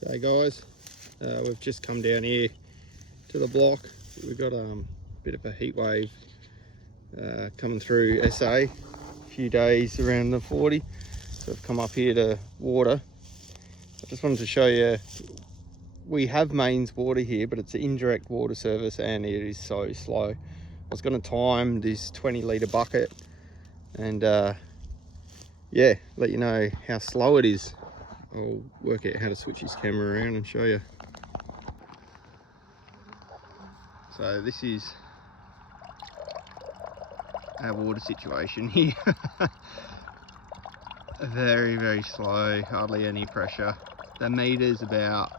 G'day guys, we've just come down here to the block. We've got a bit of a heat wave coming through SA, a few days around the 40, so I've come up here to water. I just wanted to show you, we have mains water here, but it's an indirect water service and it is so slow. I was going to time this 20 litre bucket and yeah, let you know how slow it is. I'll work out how to switch this camera around and show you. So this is our water situation here. Very, very slow, hardly any pressure. The meter's about,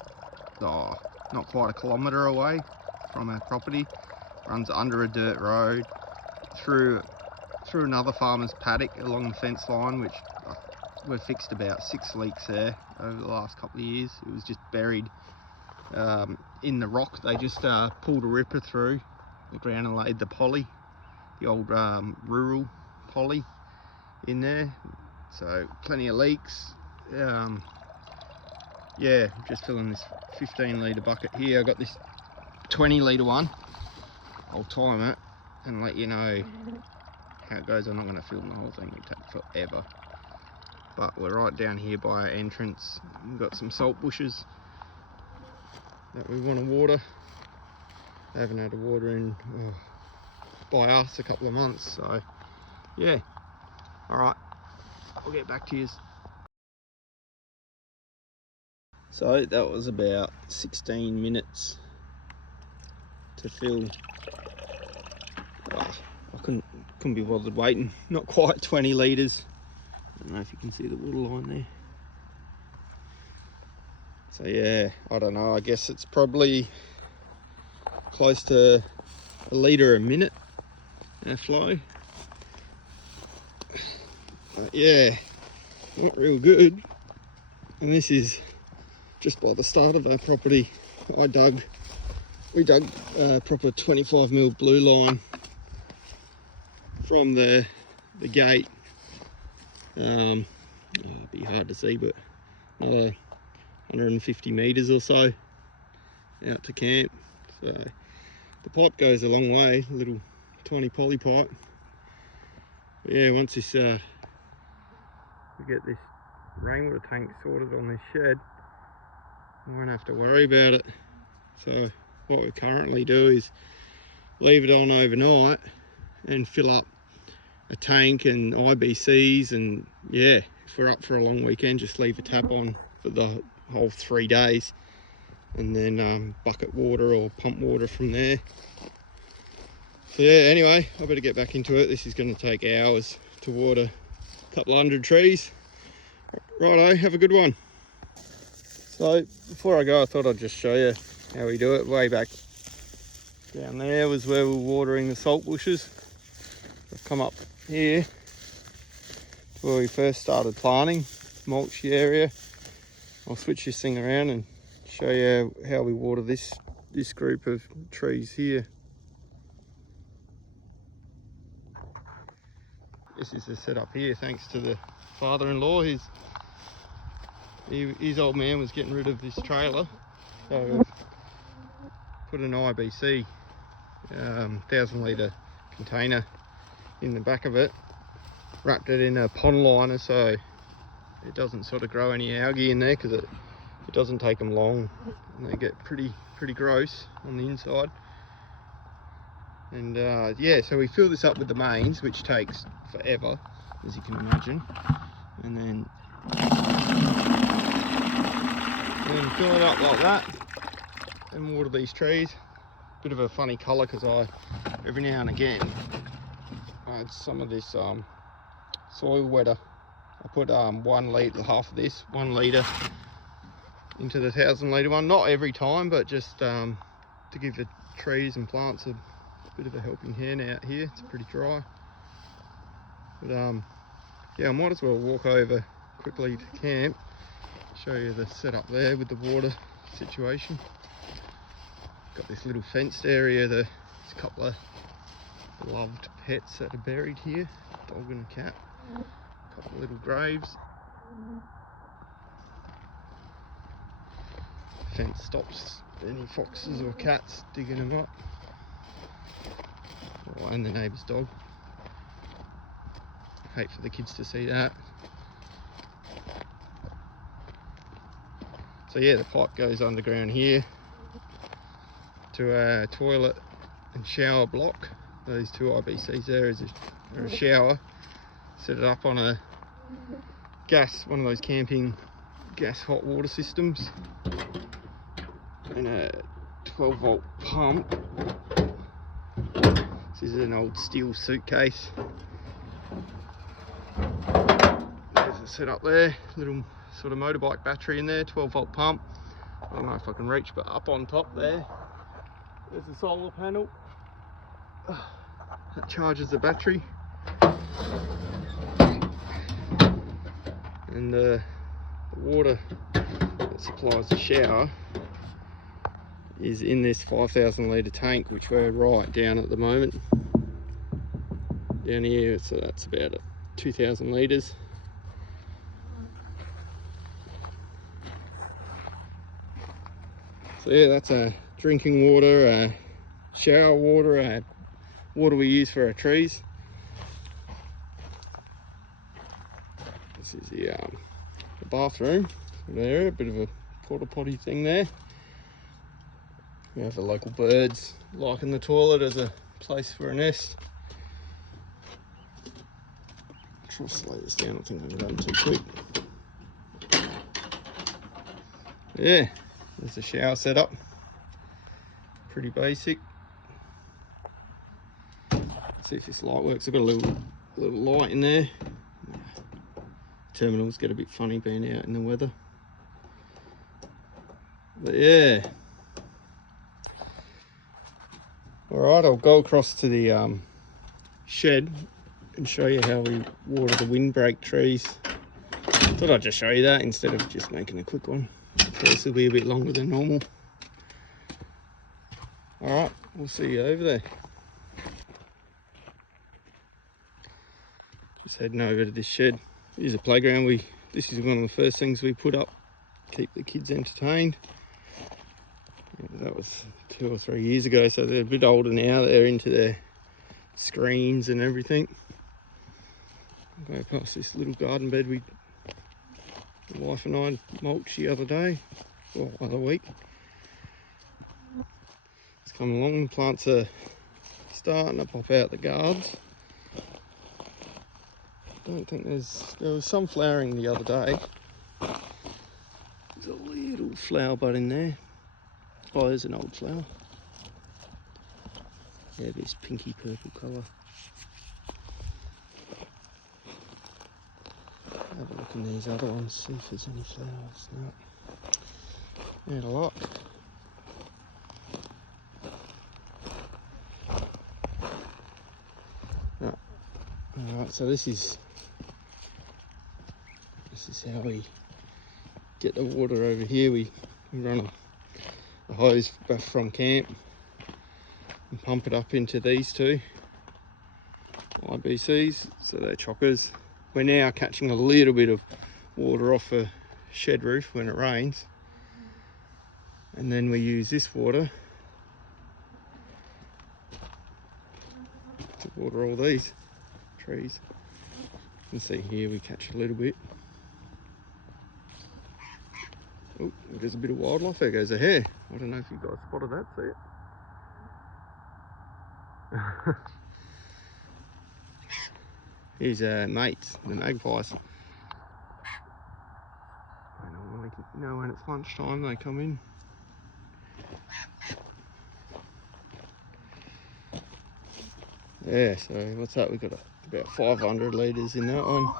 not quite a kilometre away from our property. Runs under a dirt road, through another farmer's paddock along the fence line, which we've fixed about 6 leaks there over the last couple of years. It was just buried in the rock. They just pulled a ripper through the ground and laid the poly, the old rural poly in there. So plenty of leaks. Yeah, just filling this 15 litre bucket here. I've got this 20 litre one. I'll time it and let you know how it goes. I'm not going to film the whole thing, it'll take forever. But we're right down here by our entrance. We've got some salt bushes that we want to water. I haven't had a water in by us a couple of months, so yeah. All right, I'll get back to you. So that was about 16 minutes to fill. I couldn't be bothered waiting. Not quite 20 litres. I don't know if you can see the water line there. So yeah, I don't know, I guess it's probably close to a litre a minute flow. But yeah, not real good. And this is just by the start of our property. We dug a proper 25mm blue line from the gate. It'd be hard to see, but another 150 metres or so out to camp. So the pipe goes a long way, a little tiny poly pipe. But yeah, once this we get this rainwater tank sorted on this shed, I won't have to worry about it. So what we currently do is leave it on overnight and fill up a tank and IBCs, and yeah, if we're up for a long weekend, just leave a tap on for the whole 3 days, and then bucket water or pump water from there. So yeah, anyway, I better get back into it. This is going to take hours to water a couple of 100 trees. Righto, have a good one. So before I go, I thought I'd just show you how we do it. Way back down there was where we were watering the salt bushes. I've come up here to where we first started planting, mulchy area. I'll switch this thing around and show you how we water this group of trees here. This is the setup here, thanks to the father-in-law. His old man was getting rid of this trailer, so we've put an IBC 1,000 litre container in the back of it, wrapped it in a pond liner so it doesn't sort of grow any algae in there, because it doesn't take them long and they get pretty gross on the inside. And yeah, so we fill this up with the mains, which takes forever, as you can imagine, and then fill it up like that and water these trees. Bit of a funny colour, because every now and again I add some of this soil wetter. I put 1 litre, half of this 1 litre into the 1,000 litre one. Not every time, but just to give the trees and plants a bit of a helping hand out here. It's pretty dry, but yeah, I might as well walk over quickly to camp, show you the setup there with the water situation. Got this little fenced area. There's a couple of loved pets that are buried here, dog and a cat. A couple of little graves. fence stops any foxes or cats digging them up. Oh, and the neighbour's dog. Hate for the kids to see that. So yeah, the pipe goes underground here to a toilet and shower block. Those two IBCs there is a shower. Set it up on a gas, one of those camping gas hot water systems, and a 12 volt pump. This is an old steel suitcase. There's a setup there, little sort of motorbike battery in there, 12 volt pump. I don't know if I can reach, but up on top there's a solar panel that charges the battery. And the water that supplies the shower is in this 5,000 litre tank, which we're right down at the moment. Down here, so that's about 2,000 litres. So yeah, that's a drinking water, shower water, water we use for our trees. This is the bathroom there, a bit of a porta potty thing there. We have the local birds liking the toilet as a place for a nest. Try to slow this down, I think I'm going too quick. Yeah, there's the shower setup. Pretty basic. Let's see if this light works. I've got a little light in there. Terminals get a bit funny being out in the weather. But yeah. Alright, I'll go across to the shed and show you how we water the windbreak trees. Thought I'd just show you that instead of just making a quick one. So this will be a bit longer than normal. Alright, we'll see you over there. Just heading over to this shed. Here's a playground. This is one of the first things we put up, keep the kids entertained. Yeah, that was 2 or 3 years ago, so they're a bit older now. They're into their screens and everything. I'll go past this little garden bed my wife and I mulched the other day, or other week. It's come along, plants are starting to pop out the guards. Don't think there was some flowering the other day. There's a little flower bud in there. Oh, there's an old flower. Yeah, this pinky purple colour. Have a look in these other ones, see if there's any flowers. No. Not a lot. No. Alright, so this is how we get the water over here. We run a hose back from camp and pump it up into these two IBCs, so they're chockers. We're now catching a little bit of water off a shed roof when it rains, and then we use this water to water all these trees. You can see here we catch a little bit. Oh, there's a bit of wildlife. There goes a hare. I don't know if you guys spotted that, see it? Here's mates, the magpies. I normally know when it's lunchtime they come in. Yeah, so what's that? We've got about 500 litres in that one.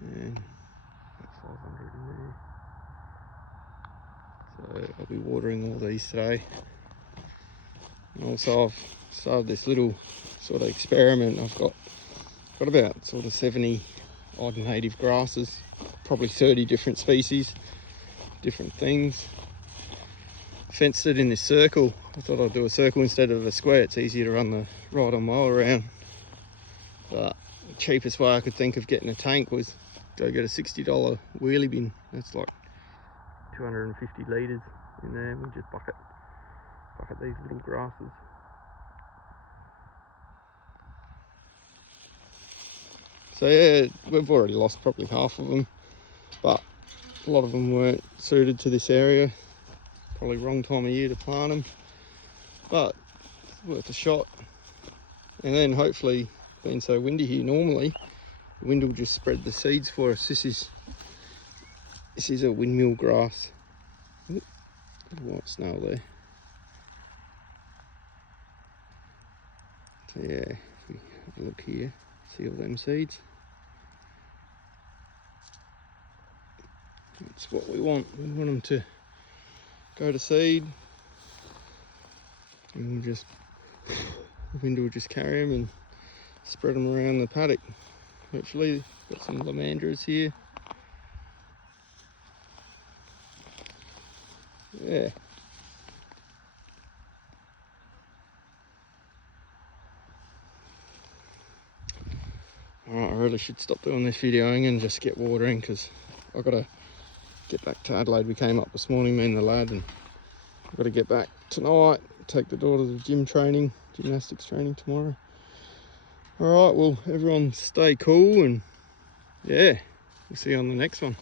And 500 in there. So I'll be watering all these today. And also I've started this little sort of experiment. I've got about sort of 70 odd native grasses, probably 30 different species, different things. Fenced it in this circle. I thought I'd do a circle instead of a square. It's easier to run the ride on mower around. But the cheapest way I could think of getting a tank was go get a $60 wheelie bin. That's like 250 litres in there, and we just bucket these little grasses. So yeah, we've already lost probably half of them, but a lot of them weren't suited to this area. Probably wrong time of year to plant them, but it's worth a shot. And then hopefully, being so windy here, normally the wind will just spread the seeds for us. This is a windmill grass. Ooh, little white snail there. So yeah, if we have a look here, see all them seeds. That's what we want. We want them to go to seed, and we'll just, the wind will just carry them and spread them around the paddock. Hopefully, got some lomandras here. Yeah. Alright, I really should stop doing this videoing and just get watering, because I've got to get back to Adelaide. We came up this morning, me and the lad, and I've got to get back tonight, take the daughter to gymnastics training tomorrow. Alright, well, everyone stay cool, and yeah, we'll see you on the next one.